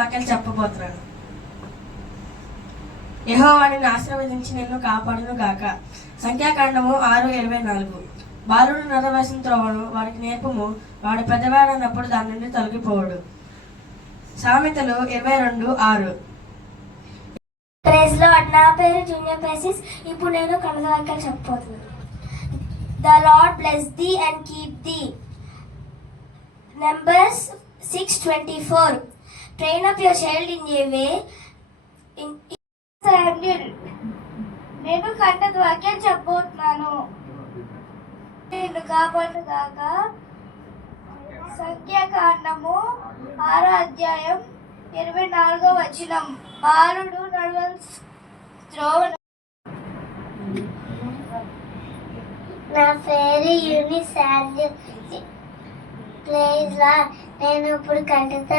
వాక్యాలు చెప్పబోతున్నాను. యెహోవా నిన్ను ఆశీర్వదించి నిన్ను కాపాడును గాక. సంఖ్యాకాండము 6:24. బాలుడు నడవలసిన త్రోవను వాడికి నేర్పము, వాడు పెద్దవాడన్నప్పుడు దాని నుండి తొలగిపోవడు. సామెతలు 22:6. Praise Lord. నా పేరు జూనియర్ ప్రైసిస్. ఇప్పుడు నేను కన్నడ వాక్యాలు చెప్పబోతున్నాను. The Lord bless thee and keep thee. Numbers 6:24. Train up your child in a way. Samuel. నేను కన్నడ వాక్యాలు చెప్పబోతున్నాను. నిన్ను కాపాడుగాక. సంఖ్యాకాండము 6:24. బాలుడు నడవలసిన త్రోవను. నా పేరు యూనిస్. Praise lord. నేను ఇప్పుడు కంటతో